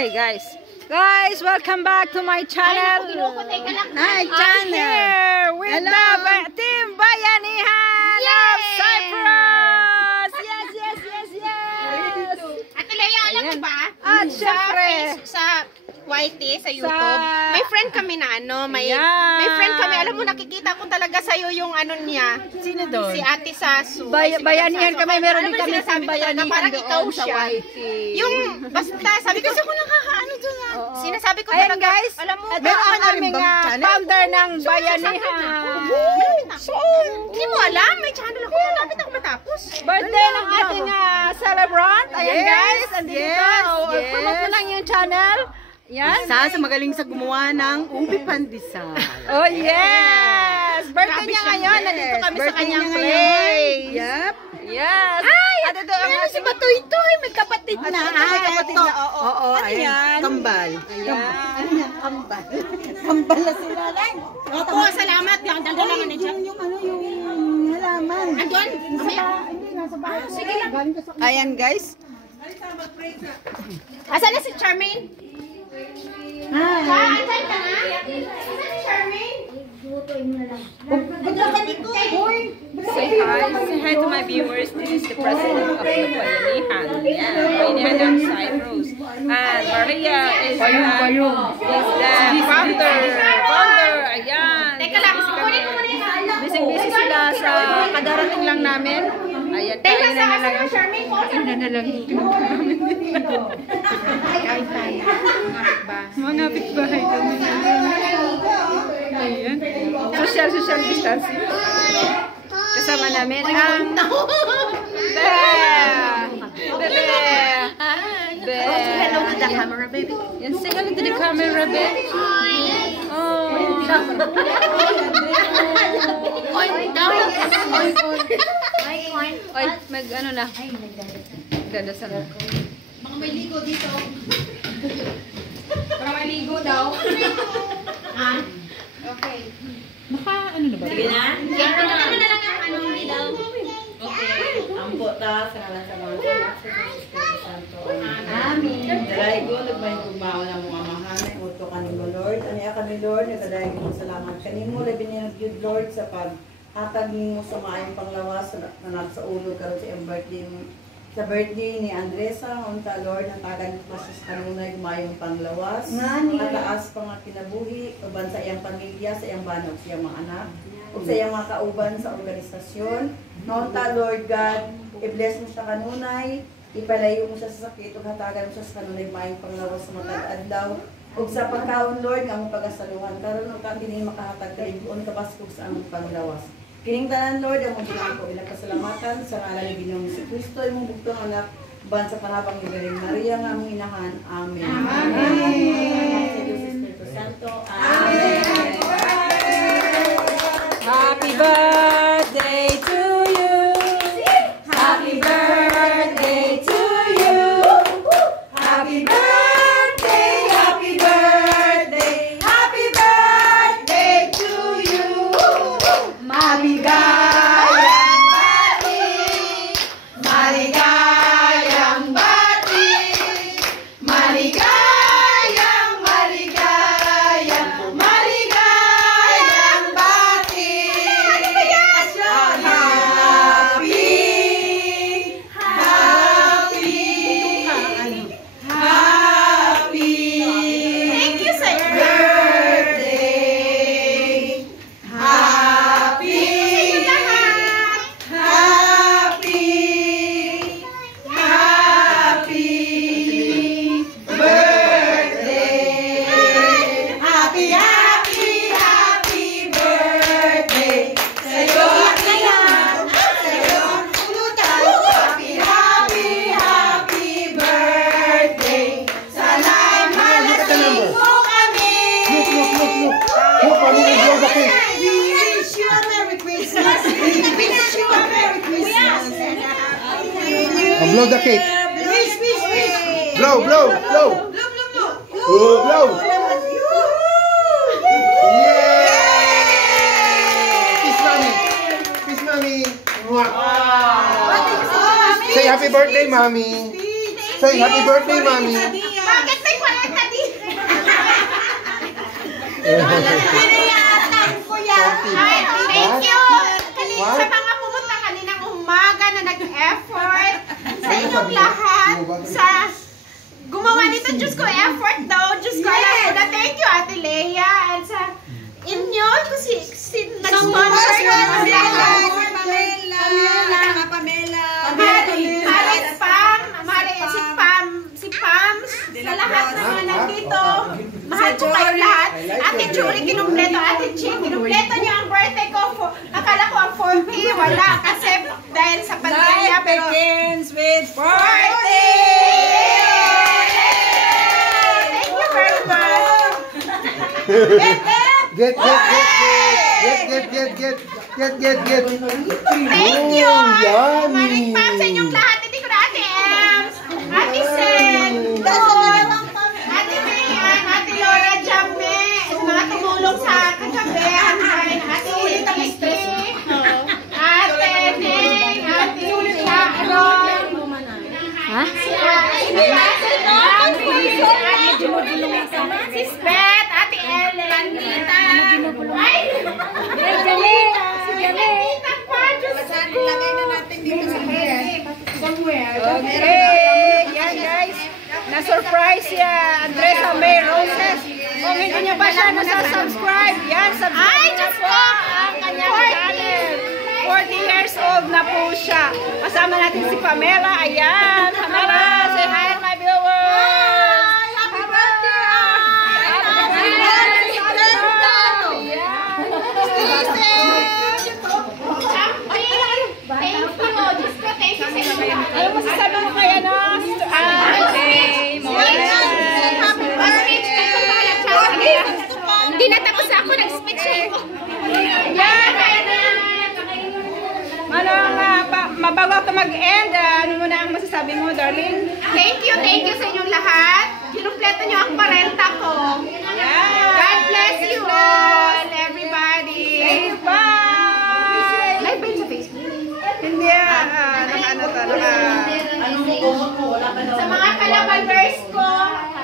Hey guys, welcome back to my channel. Hi, I'm here with the team Bayanihan of Cyprus. Yes. Ate Leia, alam mo ba? At syempre, sa YT, sa YouTube, may friend kami na may friend kami. Alam mo, nakikita ko talaga sa'yo yung ano niya. Sino doon? Si Ate Sasu. Bayanihan kami, meron din kami sa Bayanihan parang ikaw doon sa siya. YT. Yung, basta, sabi ko, ako nakakaano doon. Sinasabi ko Ayan talaga, guys, alam mo, ito ang aming founder ng Bayanihan. So, hindi mo alam, may channel ako. Malapit ako matapos. Birthday ng ating celebrant. Ayan guys, andito. Promote mo lang yung channel. Yan. Isa sa magaling sa gumawa ng ubi pandesal. Oh yes! Birthday niya ngayon. Nandito kami sa kanyang place. Yep. Yes. At ito ang Si Batoy-Toy, may kapatid na. kapatid na. Oo, ayan. Kambal. Ano yan? Kambal. Kambal na sila lang. Opo, salamat. Yung dalaman ni Jack. Yung halaman. Andun? Sige lang. Ayan guys. Asan na si Charmaine? Asan ka na? Asan si Charmaine? Say hi to my viewers. This is the president of the Bayanihan. Bayanihan of Cyprus. And Maria is the founder. Ayan. Teka lang, kunin mo muna yung Busy sila sa kadarating lang namin. Ayan, Teka, kain na sa lang. Charmaine po. Kain na lang. Mga pitbahay kami. Ayan. Social distancing. Kasama namin ang Hello to the camera, baby. Yan, say hello to the camera, baby. Oh. Oy, mag ano na. Dadasal na. Mga may ligo dito. Parang may ligo daw. Okay. Naka ano na ba? Sige na. Ano na lang ang ano nila. Okay. Ampo ta sa ngalan sa mga anak sa Espiritu Santo. Amen. Dalay ko nagmay kumao na mga amahanay uto kanimo Lord. Ani kami Lord, nagadayon ko salamat kanimo labi ni good Lord sa paghatag nimo sa maayong panglawas na sa ulo karon sa birthday ni Andresa, unta Lord, natagan ko sa kanunay mayong panglawas. Mataas pa nga kinabuhi, uban sa iyang pamilya, sa iyang banog, sa iyang mga anak, o sa iyang mga kauban sa organisasyon. Unta Lord God, i-bless mo siya kanunay, ipalayo mo siya sa sakit, o hatagan mo siya sa kanunay mayong panglawas sa matag adlaw. Ug sa pagkaon Lord, nga mong pagasaluhan, karon ug kami ni makahatag kalibuon kabaskog sa among panglawas. Kining tanan Lord, ang mga ko pinagpasalamatan sa ngalan ni Ginoong Jesucristo, imong bugtong anak, ban sa panabang ni Birhen Maria nga among inahan. Amen. Amen. Sa Diyos Espiritu Santo. Amen. Happy birthday to you. Happy birthday to you. Happy birthday, happy birthday, happy birthday to you. Maligayang bati, maligayang bati. Ano ba yan? Happy Thank you, sir. birthday. Happy Blow the cake. Blow. Oh, blow. Yay! Kiss mommy. Say happy birthday, mommy. Say happy birthday, mommy. Bakit may Ay, thank you sa mga pumunta kaninang umaga na nag-effort. Sa inyong lahat. Sa gumawa nito, Diyos ko, effort daw. Diyos ko, alam ko na. Thank you, Ate Leia. And sa inyo, kasi nag-sponsor yung lahat. Si Pams, sa lahat ng mga nandito, mahal ko kayo lahat. Ate Julie, kinumpleto. Ate Ching, kinumpleto niyo ang birthday ko. Akala ko ang 40, wala. Kasi dahil sa pandemya, pero begins with 40! Thank you very much. Get. Thank you. Yummy. Maring Pam sa inyong lahat. Hindi ko na Ate Ems, Ate Sen, Don, Ate Mayan, Ate Laura Jamme, mga tumulong sa kagabihan. Ate Ulita Mistress. Ate Neng, Ate Sharon. Ha? Si Beth, Ate Ellen, Tita. Ay! Si Janita pa, Diyos ko. Lagay na natin dito sa somewhere. Okay, yan guys. Na-surprise si Andresa May Roses. Kung hindi niyo ba siya nasa-subscribe, yan, subscribe Ay, na Diyos po ko! ang kanyang channel. 40 years old na po siya. Kasama natin si Pamela. Ayan, Pamela, say hi my viewers. Happy birthday! Thank you. Diyos ko, thank you sa inyo. Ano masasabi mo kaya na? Hindi na tapos ako, nag-speech eh. Ano mabago ka mag-end? Ano muna ang masasabi mo, darling? Thank you sa inyong lahat. Kinumpleto niyo ang parenta ko. God bless you all, everybody. Thank you, bye! Live ba yun sa Facebook? Hindi, Sa mga kalabagers ko,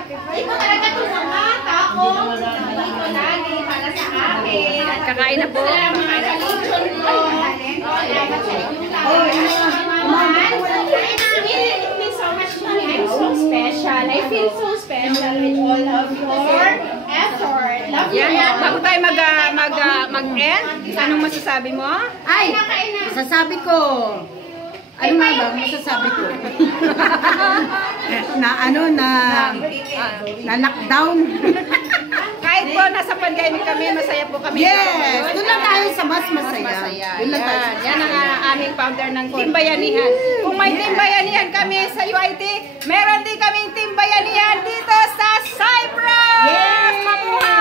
hindi ko talaga tumamat ako. Dito lagi para sa akin. Kakain na po. Salamat sa lechon ko. Salamat sa inyong lahat. It means so much to me. I'm so special. I feel so special with all of your effort. Love you Yan, all. bago tayo mag-end, anong masasabi mo? Ay, masasabi ko. Ano nga ba masasabi ko? na lockdown. Kahit po nasa pandemic kami, masaya po kami. Yes, doon lang tayo sa mas masaya. Doon lang tayo. Yan ang aming founder ng Team Bayanihan. Kung may Team Bayanihan kami sa UIT, meron din kaming Team Bayanihan dito sa Cyprus! Yes! Mabuhay!